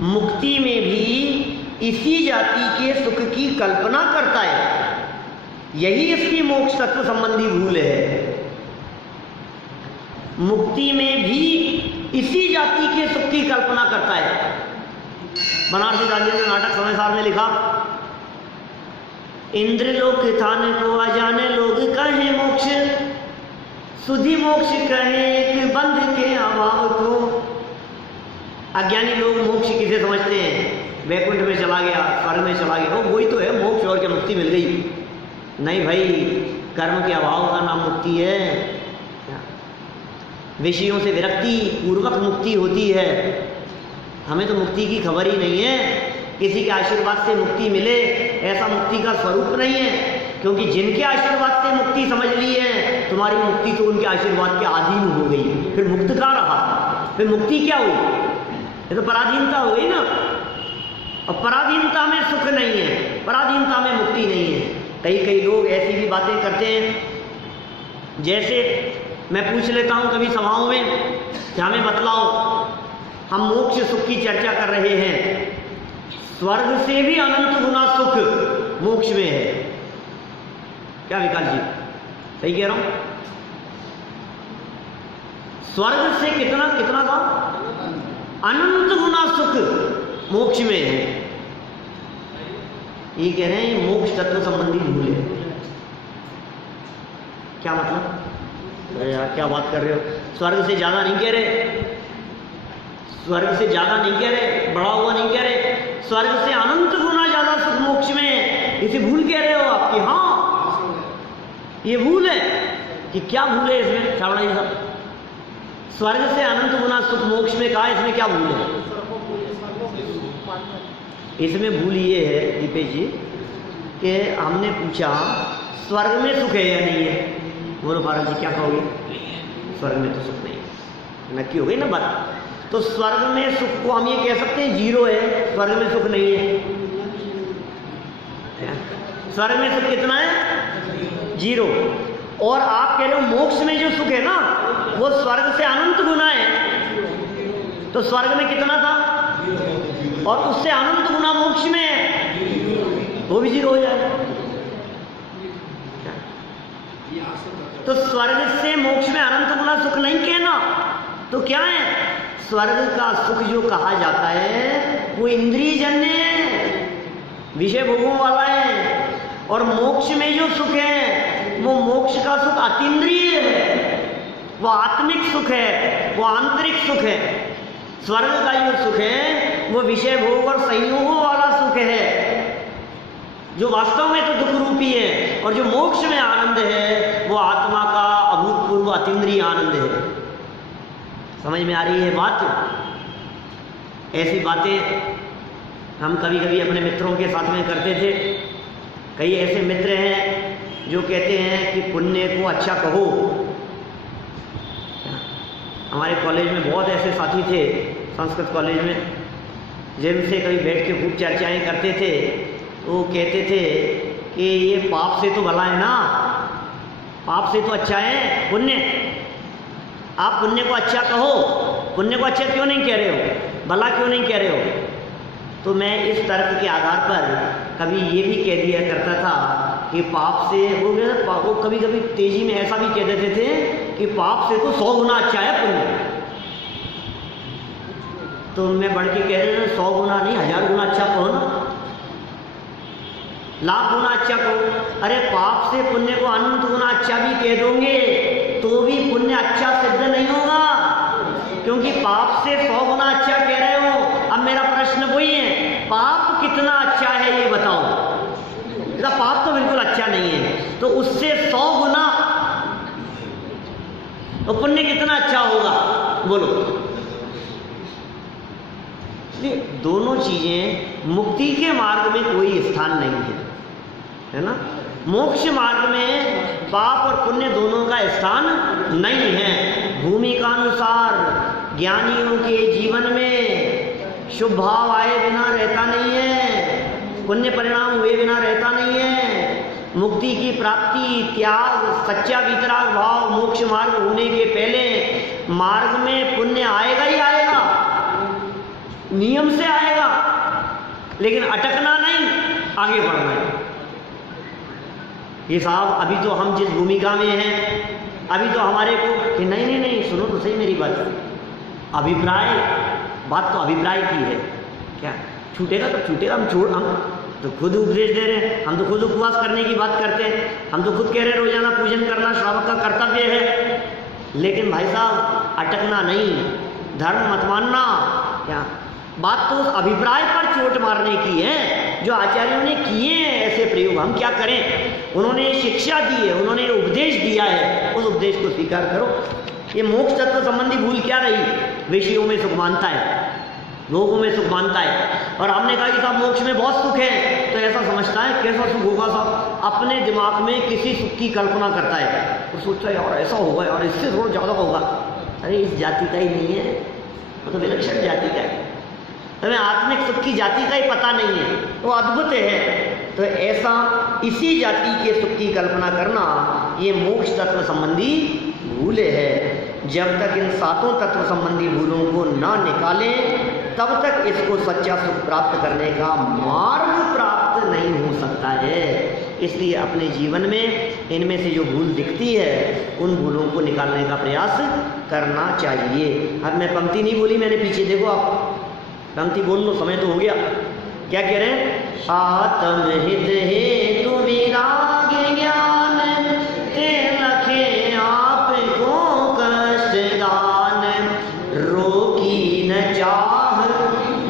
मुक्ति में भी इसी जाति के सुख की कल्पना करता है। यही इसकी मोक्ष तत्व संबंधी भूल है। मुक्ति में भी इसी जाति के सुख की कल्पना करता है। बनारसी दादी ने नाटक समय सार में लिखा, इंद्रलोक थाने को आ जाने लोग कहे मोक्ष, सुधि मोक्ष कहे एक बंध के अभाव को। अज्ञानी लोग मोक्ष किसे समझते हैं? वैकुंठ में चला गया, स्वर्ग में चला गया, वही तो है मोक्ष, और क्या मुक्ति मिल गई? नहीं भाई, कर्म के अभाव का नाम मुक्ति है। विषयों से विरक्ति पूर्वक मुक्ति होती है। हमें तो मुक्ति की खबर ही नहीं है। किसी के आशीर्वाद से मुक्ति मिले ऐसा मुक्ति का स्वरूप नहीं है, क्योंकि जिनके आशीर्वाद से मुक्ति समझ ली है, तुम्हारी मुक्ति तो उनके आशीर्वाद के अधीन हो गई, फिर मुक्त कहाँ रहा? फिर मुक्ति क्या हुई? ये तो पराधीनता हो गई ना। और पराधीनता में सुख नहीं है, पराधीनता में मुक्ति नहीं है। कई लोग ऐसी भी बातें करते हैं, जैसे मैं पूछ लेता हूँ कभी सभाओं में कि हमें बतलाओ, हम मोक्ष सुख की चर्चा कर रहे हैं, स्वर्ग से भी अनंत गुना सुख मोक्ष में है। क्या विकास जी, सही कह रहा हूं? स्वर्ग से कितना कितना था? अनंत गुना सुख मोक्ष में है। ये कह रहे हैं मोक्ष तत्व संबंधी भूल है। क्या मतलब? अरे यार क्या बात कर रहे हो? स्वर्ग से ज्यादा नहीं कह रहे, स्वर्ग से ज्यादा नहीं कह रहे, बढ़ा हुआ नहीं कह रहे, स्वर्ग से अनंत गुना ज्यादा सुख मोक्ष में है। इसे भूल कह रहे हो आपकी? हाँ, ये भूल है। कि क्या भूल है इसमें श्रावण जी साहब? स्वर्ग से अनंत गुना सुख मोक्ष में कहा, इसमें क्या भूल है? इसमें भूल ये है दीपेश जी कि हमने पूछा स्वर्ग में सुख है या नहीं है। बोलो भारत जी क्या कहोगे? स्वर्ग में तो सुख नहीं है। नक्की हो गई ना बात। तो स्वर्ग में सुख को हम ये कह सकते हैं जीरो है, स्वर्ग में सुख नहीं है। स्वर्ग में सुख कितना है? जीरो। और आप कह रहे हो मोक्ष में जो सुख है ना वो स्वर्ग से अनंत गुना है। तो स्वर्ग में कितना था? और उससे अनंत गुना मोक्ष में है, वो भी जीरो हो जाएगा। तो स्वर्ग से मोक्ष में अनंत गुना सुख नहीं कहना तो क्या है? स्वर्ग का सुख जो कहा जाता है वो इंद्रिय जन्य है, विषय भोगों वाला है। और मोक्ष में जो सुख है वो मोक्ष का सुख अतीन्द्रिय है, वो आत्मिक सुख है, वो आंतरिक सुख है। स्वर्ग का जो सुख है वो विषय भोग और संयोगों वाला सुख है, जो वास्तव में तो दुख रूपी है। और जो मोक्ष में आनंद है वो आत्मा का अभूतपूर्व अतीन्द्रिय आनंद है। समझ में आ रही है बात? ऐसी बातें हम कभी कभी अपने मित्रों के साथ में करते थे। कई ऐसे मित्र हैं जो कहते हैं कि पुण्य को अच्छा कहो। हमारे कॉलेज में बहुत ऐसे साथी थे, संस्कृत कॉलेज में, जिनसे कभी बैठ के खूब चर्चाएं करते थे। तो कहते थे कि ये पाप से तो भला है ना, पाप से तो अच्छा है पुण्य। आप पुण्य को अच्छा कहो, पुण्य को अच्छा क्यों नहीं कह रहे हो, भला क्यों नहीं कह रहे हो? तो मैं इस तर्क के आधार पर कभी ये भी कह दिया करता था कि पाप से वो कभी कभी तेजी में ऐसा भी कह देते थे कि पाप से तो 100 गुना अच्छा है पुण्य। तो मैं बढ़ के कह रहे थे 100 गुना नहीं, 1000 गुना अच्छा कहो ना, लाख गुना अच्छा कहो। अरे पाप से पुण्य को अनंत गुना अच्छा भी कह दोगे तो भी पुण्य अच्छा सिद्ध नहीं होगा, क्योंकि पाप से 100 गुना अच्छा कह रहे हो। अब मेरा प्रश्न वही है, पाप कितना अच्छा है ये बताओ। पाप तो बिल्कुल अच्छा नहीं है, तो उससे 100 गुना तो पुण्य कितना अच्छा होगा बोलो। दोनों चीजें, मुक्ति के मार्ग में कोई स्थान नहीं है ना। मोक्ष मार्ग में पाप और पुण्य दोनों का स्थान नहीं है। भूमिका अनुसार ज्ञानियों के जीवन में शुभ भाव आए बिना रहता नहीं है, पुण्य परिणाम हुए बिना रहता नहीं है। मुक्ति की प्राप्ति, त्याग, सच्चा वितराग भाव मोक्ष मार्ग होने के पहले मार्ग में पुण्य आएगा ही आएगा, नियम से आएगा, लेकिन अटकना नहीं, आगे बढ़ना है। ये साहब अभी तो हम जिस भूमिका में हैं, अभी तो हमारे को कि नहीं नहीं नहीं सुनो तो सही मेरी बात, अभिप्राय, बात तो अभिप्राय की है। क्या छूटेगा तो छूटेगा, हम तो खुद उपदेश दे रहे हैं, हम तो खुद उपवास करने की बात करते हैं, हम तो खुद कह रहे हैं रोजाना पूजन करना श्रावक का कर्तव्य है। लेकिन भाई साहब अटकना नहीं, धर्म मत मानना। क्या बात तो उस अभिप्राय पर चोट मारने की है जो आचार्यों ने किए हैं ऐसे प्रयोग। हम क्या करें, उन्होंने शिक्षा दी है, उन्होंने उपदेश दिया है, उस उपदेश को स्वीकार करो। ये मोक्ष तत्व संबंधी भूल क्या रही, विषयों में सुख मानता है, लोगों में सुख मानता है। और हमने कहा कि साहब मोक्ष में बहुत सुख है, तो ऐसा समझता है कैसा सुख होगा साहब, अपने दिमाग में किसी सुख की कल्पना करता है, तो सोचता है यार ऐसा होगा, यार इससे थोड़ा ज़्यादा होगा। अरे इस जाति का ही नहीं है, वो तो विलक्षण जाति का है, हमें आत्मिक सुख की जाति का ही पता नहीं है, वो अद्भुत है। तो ऐसा इसी जाति के सुख की कल्पना करना ये मोक्ष तत्व संबंधी भूल है। जब तक इन सातों तत्व संबंधी भूलों को ना निकालें तब तक इसको सच्चा सुख प्राप्त करने का मार्ग प्राप्त नहीं हो सकता है। इसलिए अपने जीवन में इनमें से जो भूल दिखती है उन भूलों को निकालने का प्रयास करना चाहिए। अब मैं पंक्ति नहीं बोली, मैंने पीछे देखो, आप पंक्ति बोल लो, समय तो हो गया। क्या कह रहे हैं, आत्महित हेतु विराग ज्ञान ते लखे आपको कष्ट दान, रोकी न चाह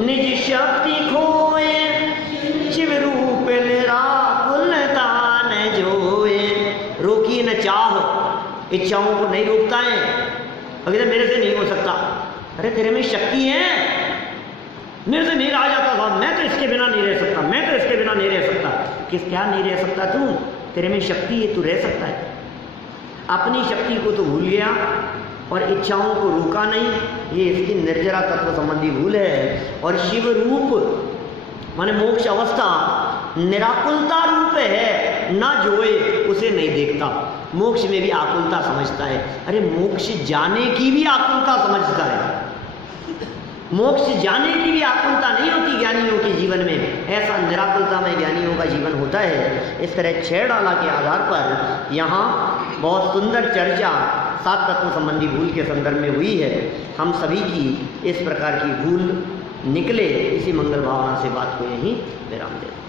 निज शक्ति खोए, शिव रूप निराकुलता न जोए। रोकी न चाह, इच्छाओं को नहीं रोकता है, अगर मेरे से नहीं हो सकता, अरे तेरे में शक्ति है, मेरे से नहीं रहा जाता था, मैं तो इसके बिना नहीं रह सकता, मैं तो इसके बिना नहीं रह सकता। किस क्या नहीं रह सकता तू, तेरे में शक्ति है, तू रह सकता है। अपनी शक्ति को तो भूल गया और इच्छाओं को रोका नहीं, ये इसकी निर्जरा तत्व संबंधी भूल है। और शिव रूप माने मोक्ष अवस्था निराकुलता रूप है, ना जोए, उसे नहीं देखता। मोक्ष में भी आकुलता समझता है, अरे मोक्ष जाने की भी आकुलता समझता है। मोक्ष जाने की भी आकुलता नहीं होती ज्ञानियों के जीवन में, ऐसा निराकुलता में ज्ञानियों का जीवन होता है। इस तरह 6 डाला के आधार पर यहाँ बहुत सुंदर चर्चा 7 तत्व संबंधी भूल के संदर्भ में हुई है। हम सभी की इस प्रकार की भूल निकले, इसी मंगल भावना से बात को यहीं विराम देते हैं।